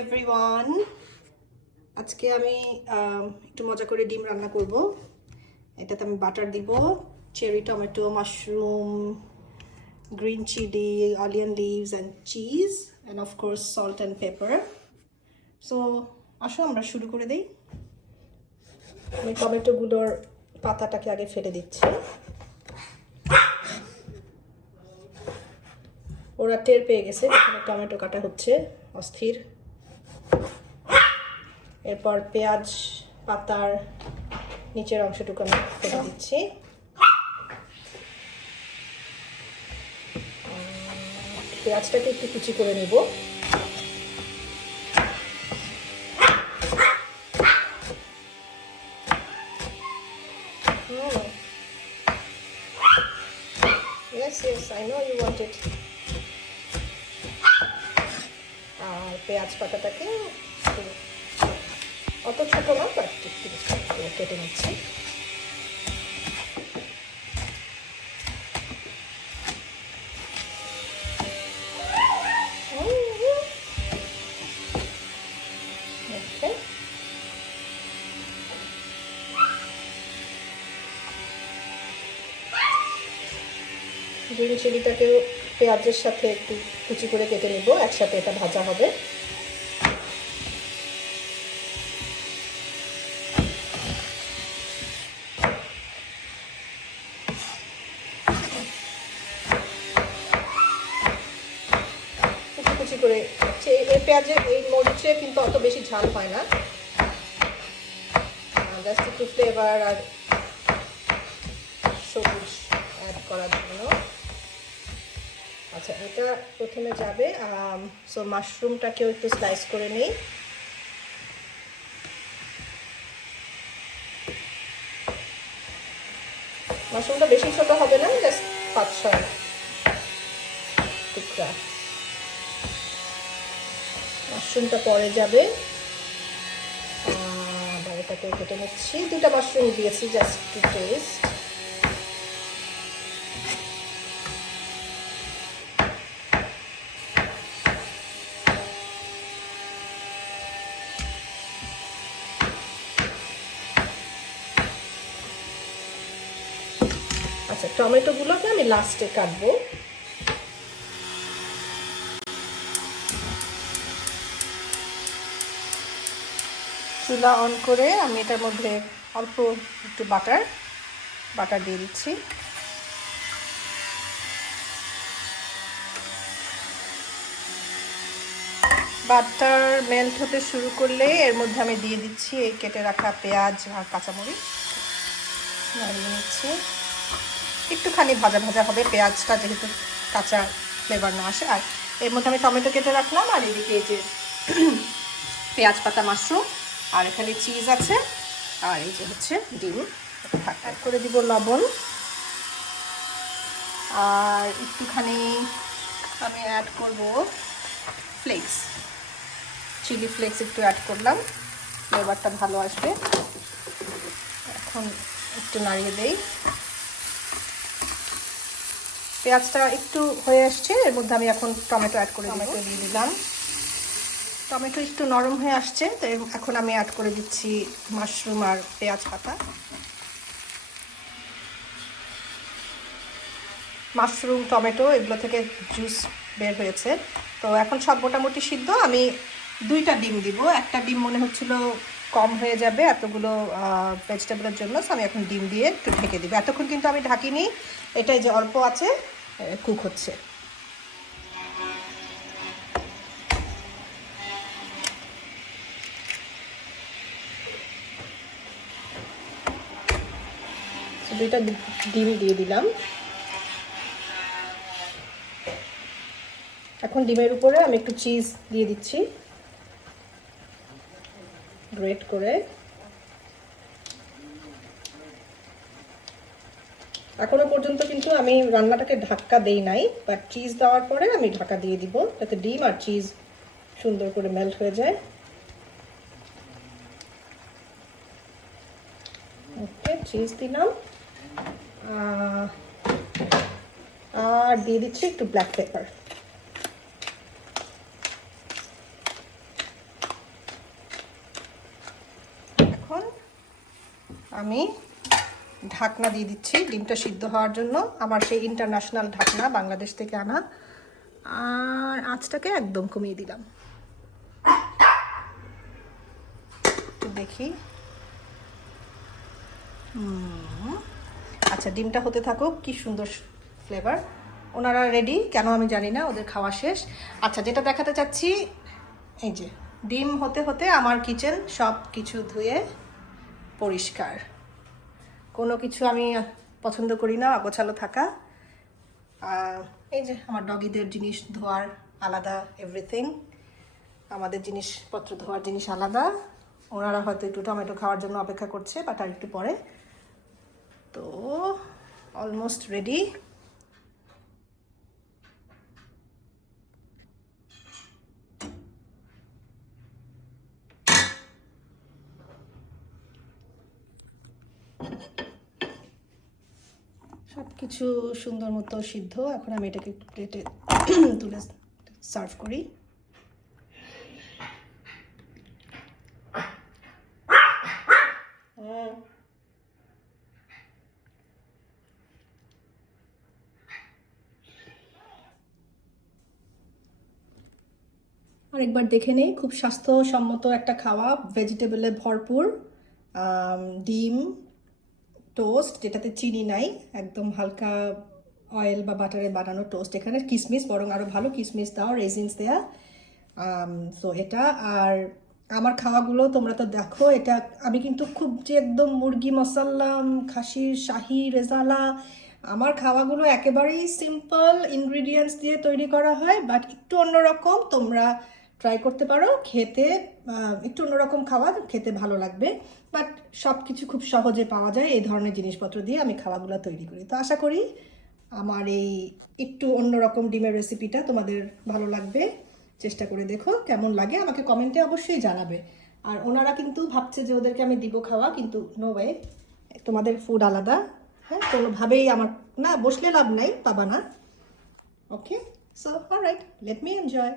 Everyone, আজকে আমি একটু মজা করে ডিম রান্না করব। এটাতে আমি বাটার দিব, cherry tomato, mushroom, green chilli, onion leaves and cheese and of course salt and pepper. So আসো আমরা শুরু করে দিই। আমি টমেটোগুলোর পাতাটাকে আগে ফেলে দিচ্ছি। ওরা টের পেয়ে গেছে টমেটো কাটা হচ্ছে, অস্থির। এরপর পেঁয়াজ পাতার নিচের অংশটুকু আমি ফেলে দিচ্ছি। পেঁয়াজটাকে একটু কুচি করে নিব। Yes, I know you want it. আর পেঁয়াজ পাতাটাকে অত ছোট না, বাট একটু কেটে নিচ্ছি। গ্রিন চিলিটাকেও পেঁয়াজের সাথে একটু কুচি করে কেটে নেব, একসাথে এটা ভাজা হবে। কুচি করে এই পেঁয়াজের এই মরিচে কিন্তু অত বেশি ঝাল হয় না, জাস্ট একটু ফ্লেভার আর সবুজ অ্যাড করার জন্য। আচ্ছা, এটা প্রথমে যাবে। সো মাশরুমটাকেও একটু স্লাইস করে নিই। মাশরুমটা বেশি ছোট হবে না, জাস্ট 5-6 টুকরা। মাশরুমটা পরে যাবে। এটাকে কেটে নিচ্ছি। 2টা মাশরুম দিয়েছি জাস্ট টু টেস্ট। আচ্ছা, টমেটোগুলোকে আমি লাস্টে কাটবো। চুলা অন করে আমি এটার মধ্যে অল্প একটু বাটার দিয়ে দিচ্ছি। বাটার মেল্ট হতে শুরু করলে এর মধ্যে আমি দিয়ে দিচ্ছি এই কেটে রাখা পেঁয়াজ আর কাঁচামরিচ। নাড়িয়ে নিচ্ছি। একটুখানি ভাজা ভাজা হবে পেঁয়াজটা, যেহেতু কাঁচা ফ্লেভার না আসে। আর এর মধ্যে আমি টমেটো কেটে রাখলাম, আর এদিকে এই যে পেঁয়াজ পাতা, মাশরুম, আর এখানে চিজ আছে, আর এই যে হচ্ছে ডিম। অ্যাড করে দিব লবণ, আর একটুখানি আমি অ্যাড করব ফ্লেক্স, চিলি ফ্লেক্স একটু অ্যাড করলাম, ফ্লেভারটা ভালো আসবে। এখন একটু নাড়িয়ে দেই। পেঁয়াজটা একটু হয়ে আসছে, এর মধ্যে আমি এখন টমেটো অ্যাড করে দিয়ে দিলাম। টমেটো একটু নরম হয়ে আসছে, তো এখন আমি অ্যাড করে দিচ্ছি মাশরুম আর পেঁয়াজ পাতা। মাশরুম, টমেটো এগুলো থেকে জুস বের হয়েছে, তো এখন সব মোটামুটি সিদ্ধ। আমি 2টা ডিম দিব। একটা ডিম মনে হচ্ছিল কম হয়ে যাবে এতগুলো ভেজিটেবলের জন্য, সো আমি এখন ডিম দিয়ে একটু ঢেকে দিব। এতক্ষণ কিন্তু আমি ঢাকিনি, এটাই যে অল্প আছে কুক হচ্ছে। দুইটা ডিম দিয়ে দিলাম। এখন ডিমের উপরে আমি একটু চিজ দিয়ে দিচ্ছি গ্রেট করে। এখনো পর্যন্ত কিন্তু আমি রান্নাটাকে ঢাকা দেই নাই, বাট চিজ দেওয়ার পরে আমি ঢাকা দিয়ে দিব, যাতে ডিম আর চিজ সুন্দর করে মেল্ট হয়ে যায়। ওকে, চিজ দিলাম, আর দিয়ে দিচ্ছি একটু ব্ল্যাক পেপার। আমি ঢাকনা দিয়ে দিচ্ছি ডিমটা সিদ্ধ হওয়ার জন্য। আমার সেই ইন্টারন্যাশনাল ঢাকনা, বাংলাদেশ থেকে আনা। আর আঁচটাকে একদম কমিয়ে দিলাম। একটু দেখি। আচ্ছা, ডিমটা হতে থাকুক। কি সুন্দর ফ্লেভার। ওনারা রেডি কেন আমি জানি না, ওদের খাওয়া শেষ। আচ্ছা, যেটা দেখাতে চাচ্ছি, এই যে ডিম হতে হতে আমার কিচেন সব কিছু ধুয়ে পরিষ্কার। কোনো কিছু আমি পছন্দ করি না অগোছালো থাকা। এই যে আমার ডগিদের জিনিস ধোয়ার আলাদা, এভরিথিং। আমাদের জিনিসপত্র ধোয়ার জিনিস আলাদা। ওনারা হয়তো একটু টমেটো খাওয়ার জন্য অপেক্ষা করছে, বাট আর একটু পরে। তো অলমোস্ট রেডি। সব কিছু সুন্দর মতো সিদ্ধ। এখন আমি এটাকে একটু প্লেটে তুলে সার্ভ করি। আরেকবার দেখে নেই, খুব স্বাস্থ্যসম্মত একটা খাওয়া, ভেজিটেবলে ভরপুর। ডিম টোস্ট, যেটাতে চিনি নাই, একদম হালকা অয়েল বা বাটারে বানানো টোস্ট। এখানে কিশমিশ, বরং আরও ভালো কিশমিশ দেওয়া, রেজিনস দেওয়া। তো এটা। আর আমার খাওয়াগুলো তোমরা তো দেখো, এটা আমি কিন্তু খুব যে একদম মুরগি মশাল্লা, খাসির শাহি রেজালা, আমার খাওয়াগুলো একেবারেই সিম্পল ইনগ্রিডিয়েন্টস দিয়ে তৈরি করা হয়, বাট একটু অন্যরকম। তোমরা ট্রাই করতে পারো, খেতে একটু অন্যরকম খাওয়া, খেতে ভালো লাগবে। বাট সব কিছু খুব সহজে পাওয়া যায় এই ধরনের জিনিসপত্র দিয়ে আমি খাওয়াগুলো তৈরি করি। তো আশা করি আমার এই একটু অন্যরকম ডিমের রেসিপিটা তোমাদের ভালো লাগবে। চেষ্টা করে দেখো কেমন লাগে, আমাকে কমেন্টে অবশ্যই জানাবে। আর ওনারা কিন্তু ভাবছে যে ওদেরকে আমি দিব খাওয়া, কিন্তু নো ওয়ে, তোমাদের ফুড আলাদা। হ্যাঁ, কোনোভাবেই আমার না বসলে লাভ নাই, পাবা না। Okay, so alright, let me enjoy.